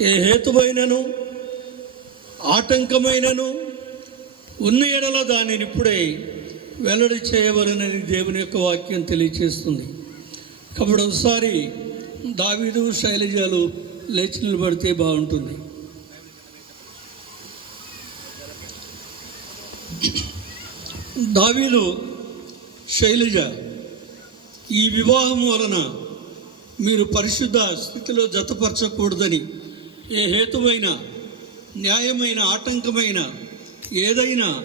ఏ హేతువైనను ఆటంకమైనను ఉన్న ఎడల దానిని ఇప్పుడే వెల్లడి చేయవలనని దేవుని యొక్క వాక్యం తెలియచేస్తుంది. కాబట్టి ఒకసారి దావీదు శైలజాలు లేచి నిలబడితే బాగుంటుంది. దావీదు శైలజ ఈ వివాహం వలన మీరు పరిశుద్ధ స్థితిలో జతపరచకూడదని ఏ హేతువైన న్యాయమైన ఆటంకమైన ఏదైనా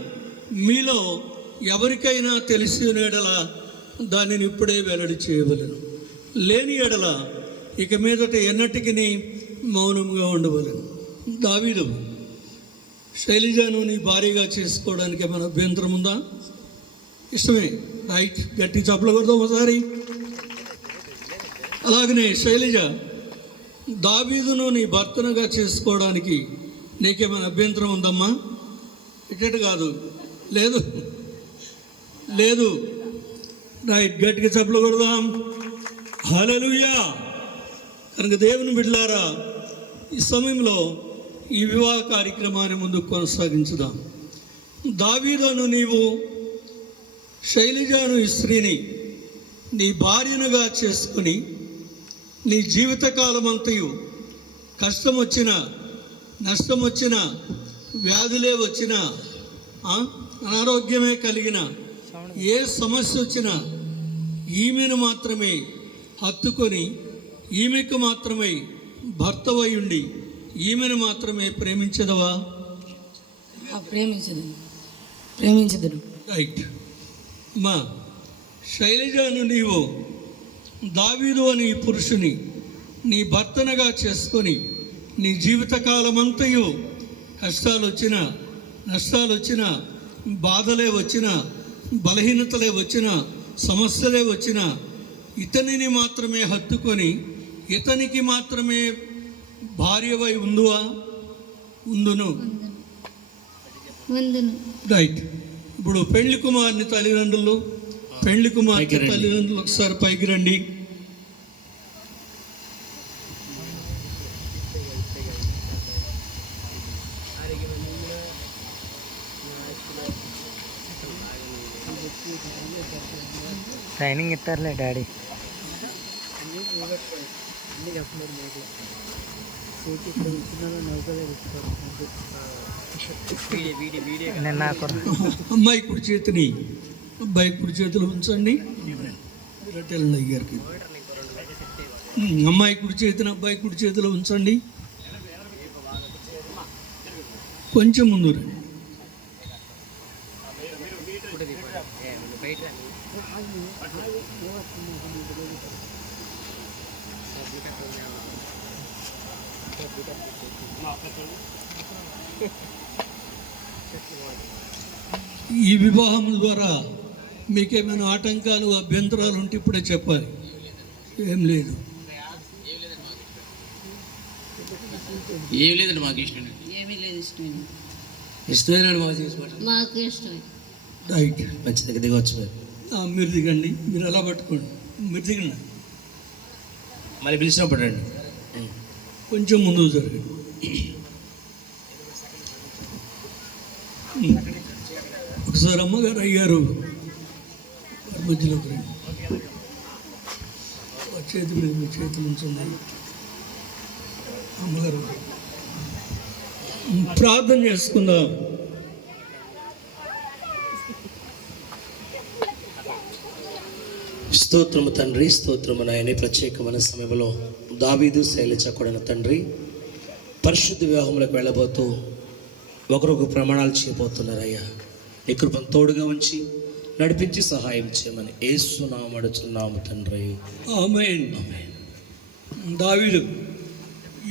మీలో ఎవరికైనా తెలిసిన ఎడల దానిని ఇప్పుడే వెల్లడి చేయవలను. లేని ఎడల ఇక మీదట ఎన్నటికి మౌనంగా ఉండవలను. దావీదు శైలిజను నీ భారీగా చేసుకోవడానికి ఏమైనా అభ్యంతరం ఉందా? ఇష్టమే. రైట్. గట్టి చప్పలు కొడదాం ఒకసారి. అలాగనే శైలిజ దావీదును నీ భర్తనుగా చేసుకోవడానికి నీకేమైనా అభ్యంతరం ఉందమ్మా? ఇటు కాదు. లేదు. లేదు. రైట్ గట్టిగా చెప్పలు కొడదాం. హల్లెలూయా. కనుక దేవుని బిడ్లారా ఈ సమయంలో ఈ వివాహ కార్యక్రమాన్ని ముందుకు కొనసాగించుదాం. దావీదను నీవు శైలిజాను ఈ స్త్రీని నీ భార్యనుగా చేసుకుని నీ జీవితకాలం అంతయు కష్టం వచ్చినా నష్టం వచ్చినా వ్యాధులే వచ్చినా అనారోగ్యమే కలిగిన ఏ సమస్య వచ్చినా ఈమెను మాత్రమే హత్తుకొని ఈమెకు మాత్రమే భర్తవై ఉండి ఈమెను మాత్రమే ప్రేమించదవా? ఆ, ప్రేమించదును. ప్రేమించదును. రైట్. మా శైలజను నీవు దావీదు అని ఈ పురుషుని నీ భర్తనగా చేసుకొని నీ జీవితకాలమంతయు కష్టాలు వచ్చినా నష్టాలు వచ్చినా బాధలే వచ్చినా బలహీనతలే వచ్చినా సమస్యలే వచ్చినా ఇతనిని మాత్రమే హత్తుకొని ఇతనికి మాత్రమే భార్యవై ఉందువా? ఉందును. రైట్. ఇప్పుడు పెళ్ళి కుమారుని తల్లిదండ్రులు పెళ్ళి కుమార్తె రండి. తల్లిదండ్రులు ఒకసారి పైకి రండి. ట్రైనింగ్ ఇస్తారులే డాడీ. అమ్మాయి కుడి చేతిని అబ్బాయి కుడి చేతిలో ఉంచండి. గారికి అమ్మాయి కుడి చేతిని అబ్బాయి కుడి చేతిలో ఉంచండి. కొంచెం ముందు రండి. ఈ వివాహం ద్వారా మీకేమైనా ఆటంకాలు అభ్యంతరాలు ఉంటే ఇప్పుడే చెప్పాలి. ఏం లేదు. ఏం లేదండి మాకు ఇష్టం ఏమీ లేదు ఇష్టం ఇష్టమైన మాకు ఇష్టమే. రైట్ మంచి దగ్గర దిగవచ్చు మీరు. మీరు దిగండి. మీరు అలా పట్టుకోండి. మీరు దిగండి. మళ్ళీ పిలిచినప్పుడు రండి కొంచెం ముందుకు జరగండి. ఉమ్. ఒకసారి అమ్మగారు అయ్యారు. మధ్యలోకి రండి. చేతి మీద మీ చేతులు ఉంచండి అమ్మగారు. ఉమ్, ప్రార్థన చేసుకుందాం. స్తోత్రము తండ్రి. స్తోత్రము నాయని ప్రత్యేకమైన సమయంలో దావీదు శైలజ కూడిన తండ్రి. పరిశుద్ధ వివాహంలోకి వెళ్ళబోతూ ఒకరొక ప్రమాణాలు చేయబోతున్నారయ్యా. నీ కృపను తోడుగా ఉంచి నడిపించి సహాయం చేయమని ఏసునామం అడుచున్నాము తండ్రి. ఆమెన్. దావీదు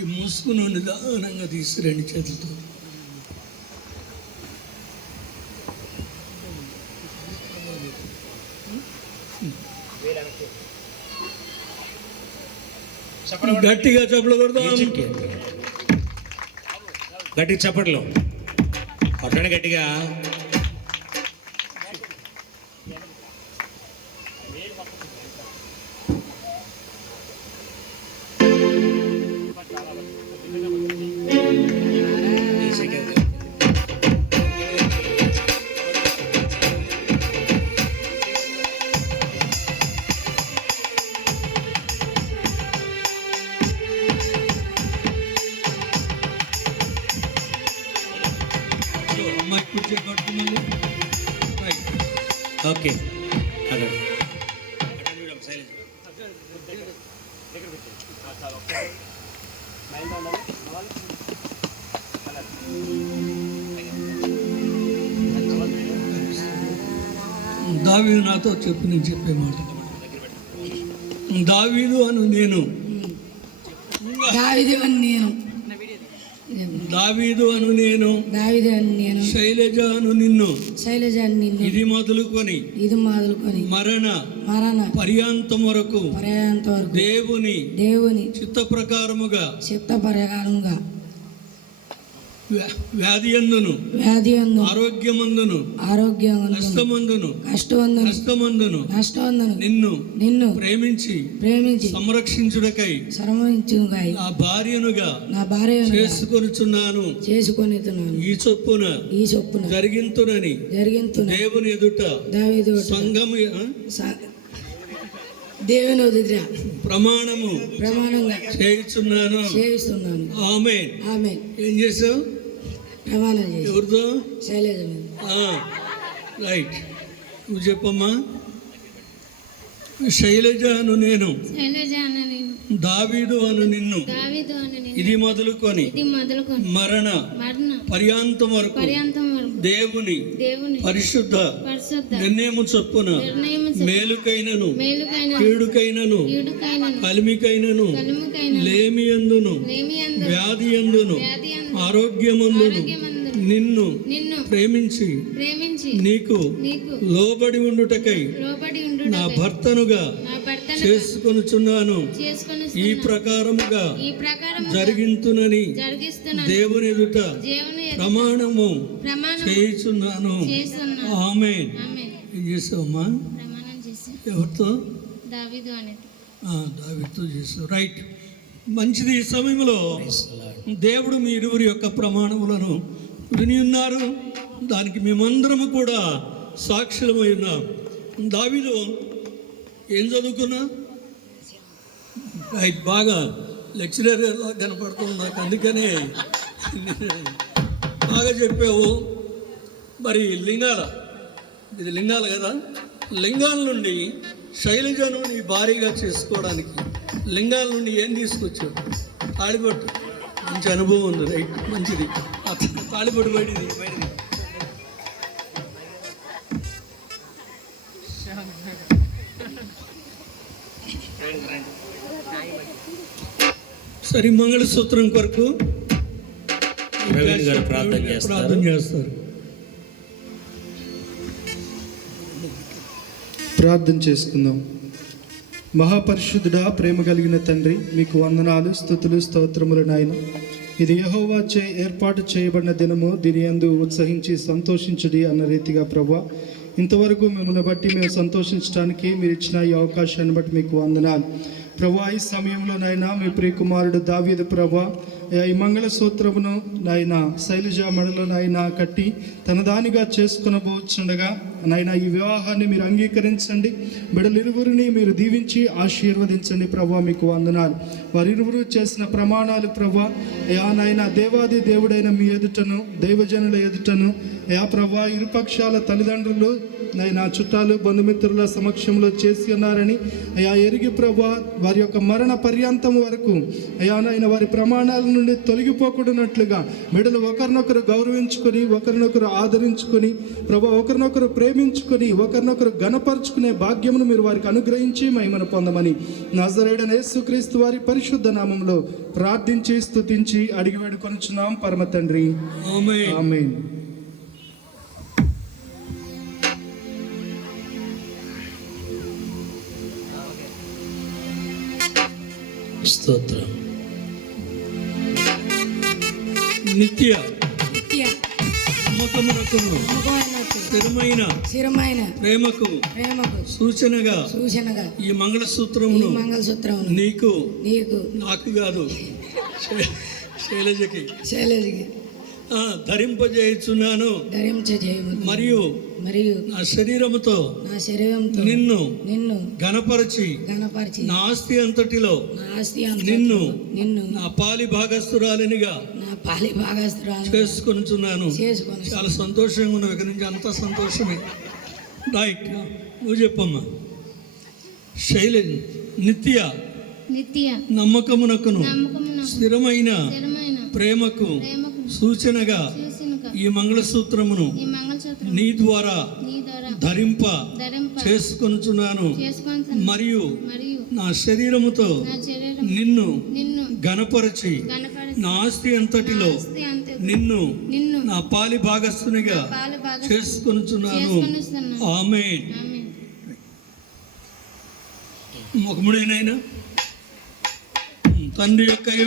ఈ ముసుగును నిదానంగా తీసి రెండు చేతులతో గట్టిగా చెప్పులు కొడదాం మ్యూజిక్ గట్టిగా చప్పట్లో కొట్టండి గట్టిగా ఓకే. దావీదు నాతో చెప్పు నేను చెప్పే మాట. దావీదు అను నేను. దావిదేవని నేను. దావీదు అను నేను. దావిదేవని నేను శైలజ అను నిన్ను శైలజాన్ని నిన్ను ఇది మొదలుకొని ఇది మొదలుకొని మరణ మరణ పర్యాంతం వరకు పర్యాంత వరకు దేవుని దేవుని చిత్త ప్రకారముగా చిత్త ప్రకారంగా వ్యా- వ్యాధి అందును వ్యాధి అందు ఆరోగ్యమందును. ఆరోగ్యం కష్టమందును. కష్టవందును కష్టమందును. నష్టవందును నిన్ను. నిన్ను. ప్రేమించి. ప్రేమించి. సంరక్షించుటకై. శ్రమించుగా నా భార్యనుగా. నా భార్య చేసుకొనుచున్నాను. చేసుకొని ఈ చొప్పున. ఈ చొప్పున. జరిగింతునని. జరిగింతున్న. దేవుని ఎదుట. దావీదు సంఘము దేవుని వదిలిన ప్రమాణము. ప్రమాణంగా. చేయుచున్నాను. సేవిస్తున్నాను ఆమె ఆమె ఏం చేసావు చేసి. ఎవరితో శైలజ రైట్. నువ్వు చెప్పమ్మా. శైలజ అను నేను. దావీదు అను నిన్ను. ఇది మొదలుకొని. ఇది మొదలుకొని. మరణ. మరణ. పర్యాంతం వరకు. దేవుని. దేవుని. పరిశుద్ధ. పరిశుద్ధ. నిర్ణయము చొప్పున. మేలుకైనను. మేలుకైన కీడుకైనను. కీడుకైన కలిమికైనను. కలుముకైన లేమి అందును లేమి అందు వ్యాధి అందు ఆరోగ్యమందును. ఆరోగ్యమందు నిన్ను నిన్ను ప్రేమించి ప్రేమించి నీకు నీకు లోబడి ఉండుటకై లోబడి నా భర్తనుగా చేసుకొనుచున్నాను. చేసుకొని ఈ ప్రకారముగా జరిగింతునని దేవుని ఎదుట ప్రమాణము ప్రమాణం చేయుచున్నాను. చేస్తున్నాను. ఆమె ఏం చేసావమ్మా ఎవరితో? దావీదుతో చేసావు రైట్. మంచిది ఈ సమయంలో. దేవుడు మీ ఇరువురి యొక్క ప్రమాణములను విని ఉన్నారు. దానికి మేమందరము కూడా సాక్షులమై ఉన్నాం. దావిలో ఏం చదువుకున్నా? బాగా లెక్చరర్ కనపడుతుంది నాకు అందుకనే బాగా చెప్పావు. మరి లింగాల ఇది లింగాలు కదా? లింగాల నుండి శైలజను నీ భారీగా చేసుకోవడానికి లింగాల నుండి ఏం తీసుకొచ్చావు? తాళిబొట్టు. మంచి అనుభవం ఉంది రైట్. మంచిది. తాళిబొట్టు బయటిది బయటిది సరే మంగళసూత్రం కొరకు. ప్రార్థన చేస్తారు. ప్రార్థన చేసుకుందాం. మహాపరిశుద్ధుడా ప్రేమ కలిగిన తండ్రి మీకు వందనాలు స్థుతులు స్తోత్రములు నాయన. ఇది యహోవా చే ఏర్పాటు చేయబడిన దినము దీని అందు ఉత్సహించి సంతోషించడి అన్న రీతిగా ప్రభా ఇంతవరకు మిమ్మల్ని బట్టి మేము సంతోషించడానికి మీరు ఇచ్చిన ఈ అవకాశాన్ని బట్టి మీకు వందనాలు. ప్రభా ఈ సమయంలోనైనా మీ ప్రియకుమారుడు దావీదు ప్రభా ఈ మంగళసూత్రమును నాయన శైలజ మడలో కట్టి తన దానిగా చేసుకునబోచుండగా నాయన ఈ వివాహాన్ని మీరు అంగీకరించండి. బిడలిరువురిని మీరు దీవించి ఆశీర్వదించండి ప్రభా మీకు వందనాలు. వారిరువురు చేసిన ప్రమాణాలు ప్రభా యా నాయన దేవాది దేవుడైన మీ ఎదుటను దైవజనుల ఎదుటను యా ప్రభా ఇరుపక్షాల తల్లిదండ్రులు నైనా చుట్టాలు బంధుమిత్రుల సమక్షంలో చేసి ఉన్నారని అయా ఎరిగి ప్రభా వారి యొక్క మరణ పర్యంతం వరకు అయా నాయన వారి ప్రమాణాల నుండి తొలగిపోకూడనట్లుగా మెడలు ఒకరినొకరు గౌరవించుకొని ఒకరినొకరు ఆదరించుకొని ప్రభా ఒకరినొకరు ప్రేమించుకొని ఒకరినొకరు గణపరుచుకునే భాగ్యమును మీరు వారికి అనుగ్రహించి మహిమను పొందమని నజరేడన యేసుక్రీస్తు వారి పరిశుద్ధ నామంలో ప్రార్థించి స్తుతించి అడిగి వేడుకొనుచున్నాం. పరమ తండ్రి. ఆమేన్. స్తోత్రం. నిత్య. నిత్య. నమ్మకమునకును స్థిరమైన స్థిరమైన ప్రేమకు ప్రేమకు సూచనగా సూచనగా ఈ ఈ మంగళసూత్రమును మంగళసూత్రమును నీకు నీకు నాకు కాదు. శైలజకి. శైలజకి. ధరింపజేయుచున్నాను. మరియు మరియు నా శరీరముతో నా శరీరంతో నిన్ను నిన్ను గణపరచి గణపరిచి నా ఆస్తి అంతటిలో నా ఆస్తి అంతా నిన్ను నిన్ను నా పాలి భాగస్తురాలినిగా నా పాలి భాగస్తురాలు చేసుకొనుచున్నాను. చేసుకొని చాలా సంతోషంగా ఉన్నావు ఇక్కడి నుంచి అంతా సంతోషమే. రైట్ నువ్వు చెప్పమ్మా. శైలి నిత్య నిత్య నమ్మకమునకును నమ్మకమున స్థిరమైన స్థిరమైన ప్రేమకు ప్రేమకు సూచనగా ఈ మంగళసూత్రమును నీ ద్వారా ధరింప చేసుకొనుచున్నాను. చేసుకొని మరియు నా శరీరముతో నిన్ను గణపరచి నా ఆస్తి అంతటిలో నిన్ను నా పాలి బాగా చేసుకొనుచున్నాను. ఆమె. ముఖముడైనైనా తండ్రి యొక్కయు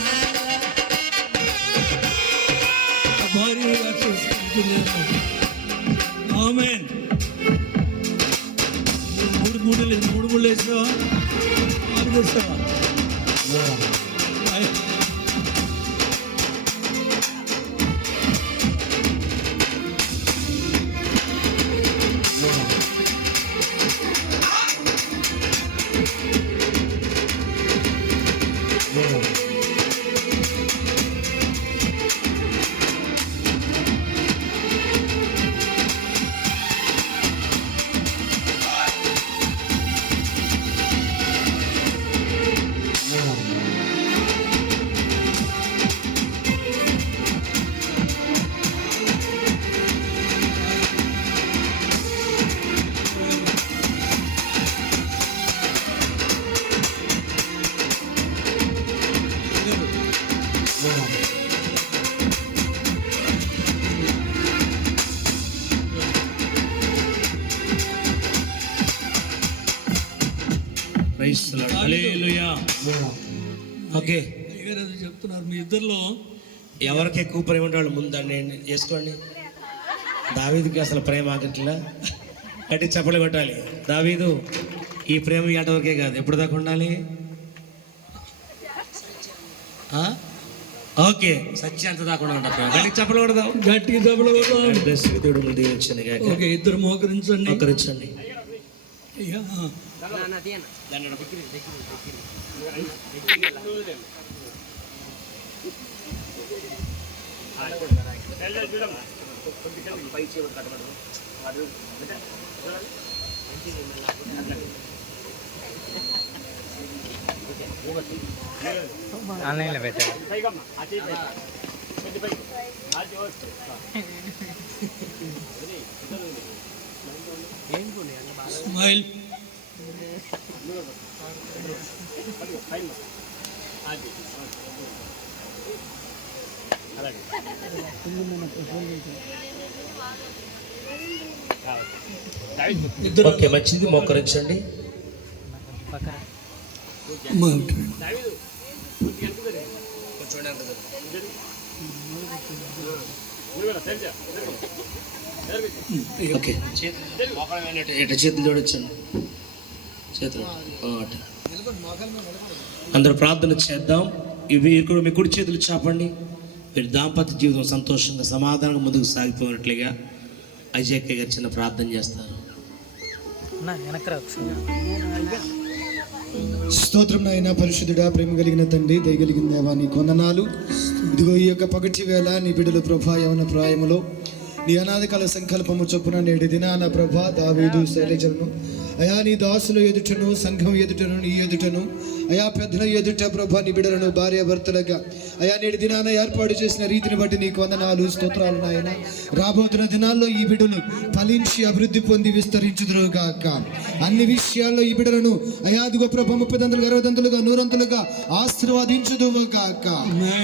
Hadi sana. ఓకే. చెప్తున్నారు మీ ఇద్దరిలో ఎవరికి ఎక్కువ ప్రేమ వాళ్ళు ముందు దాన్ని చేసుకోండి దావీదుకి అసలు ప్రేమ ఆగట్లా? గట్టి చప్పలు కొట్టాలి. దావీదు ఈ ప్రేమ ఏట వరకే కాదు. ఎప్పుడు దాకా ఉండాలి? ఆ? ఓకే సత్యాంత దాకా ఉండాలి ప్రేమ గట్టి చప్పలు కొడదాం గట్టి దెబ్బలు కొడదాం. దేవుడు దీవించండి. ఓకే ఇద్దరు మోకరించండి మోకరించండి అయ్యా. ఆన్లైన్లో పెట్టారు. స్మైల్. ఇద్దరు ఓకే మంచిది మోకరించండి. ఓకే. ఎట చేతులు జోడించండి? చేతులు. అందరూ ప్రార్థన చేద్దాం. ఇవి ఇక్కడ మీ కుడి చేతులు చాపండి. మీరు దాంపత్య జీవితం సంతోషంగా సమాధానంగా ముందుకు సాగిపోయినట్లుగా అజయ్ గారు చిన్న ప్రార్థన చేస్తారు. నా వెనకరా స్తోత్రం నాయన పరిశుద్ధుడా ప్రేమ కలిగిన తండ్రి దయగలిగిన దేవా నీ కొందనాలు. ఇదిగో ఈ యొక్క పగటి వేళ నీ బిడ్డల ప్రభా యవన ప్రాయములో. నీ అనాదికాల సంకల్పము చొప్పున నేటి దినాన ప్రభా దావీదు శైలజలను. అయా నీ దాసుల ఎదుటను సంఘం ఎదుటను నీ ఎదుటను. అయా పెద్దల ఎదుట ప్రభా నీ బిడ్డలను భార్యాభర్తలుగా. అయా నేటి దినాన ఏర్పాటు చేసిన రీతిని బట్టి నీకు వందనాలు స్తోత్రాలు నాయన. రాబోతున్న దినాల్లో ఈ బిడ్డలు ఫలించి అభివృద్ధి పొంది విస్తరించుదురుగాక అన్ని విషయాల్లో ఈ బిడ్డలను అయాదిగో ప్రభ ముప్పై దంతలుగా అరవై దంతలుగా నూరంతులుగా ఆశీర్వదించుదువుగాక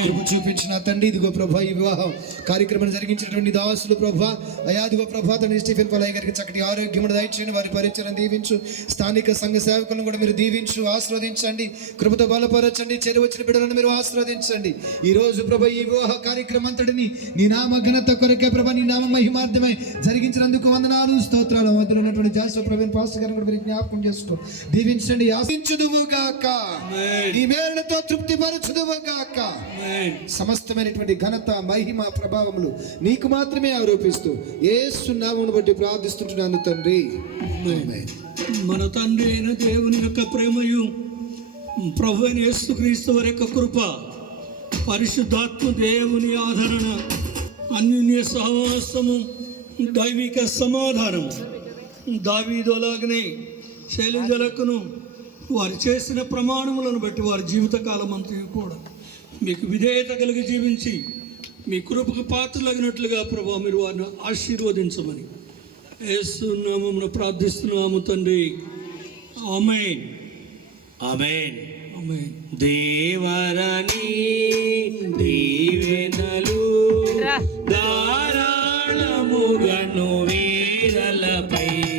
కృప చూపించిన తండ్రి ఇదిగో ప్రభ ఈ వివాహం కార్యక్రమం జరిగించినటువంటి దాసులు ప్రభ. అయాదిగో ప్రభ తండ్రి స్టీఫెన్ పలయ్య గారికి చక్కటి ఆరోగ్యమును దయచేయని వారి పరిచయం దీవించి. స్థానిక సంఘ సేవకులను కూడా మీరు దీవించు ఆశీర్వదించండి. కృపతో బలపరచండి. చెరు వచ్చిన బిడ్డలను మీరు ఆశీర్వదించండి. ఈ రోజు ప్రభ ఈ వివాహ కార్యక్రమం అంతటిని నీ నామ ఘనత కొరకే ప్రభ నీ నామ మహిమార్థమై జరిగించినందుకు వందనాలు స్తోత్రాలు. మధ్యలో ఉన్నటువంటి జాస్వ ప్రవీణ్ పాస్టర్ గారిని కూడా మీరు జ్ఞాపకం చేసుకో. దీవించండి ఆశించుదువు గాక నీ మేలుతో తృప్తి పరచుదువు గాక సమస్తమైనటువంటి ఘనత మహిమ ప్రభావములు నీకు మాత్రమే ఆరోపిస్తూ ఏసు నామమును బట్టి ప్రార్థిస్తుంటున్నాను తండ్రి. మన తండ్రి అయిన దేవుని యొక్క ప్రేమయు ప్రభు అయిన యేసుక్రీస్తు వారి యొక్క కృప పరిశుద్ధాత్మ దేవుని ఆదరణ అన్యోన్య సహవాసము దైవిక సమాధానం దావీదోలాగనే శైలజలకును వారు చేసిన ప్రమాణములను బట్టి వారి జీవితకాలం అంతా కూడా మీకు విధేయత కలిగి జీవించి మీ కృపకు పాత్రలగినట్లుగా ప్రభావ మీరు వారిని ఆశీర్వదించమని. యేసు ప్రార్థిస్తున్నాము తండ్రి. ఆమెన్. ఆమెన్. దేవరని దీవెనలు ధారాళముగను వీరలపై.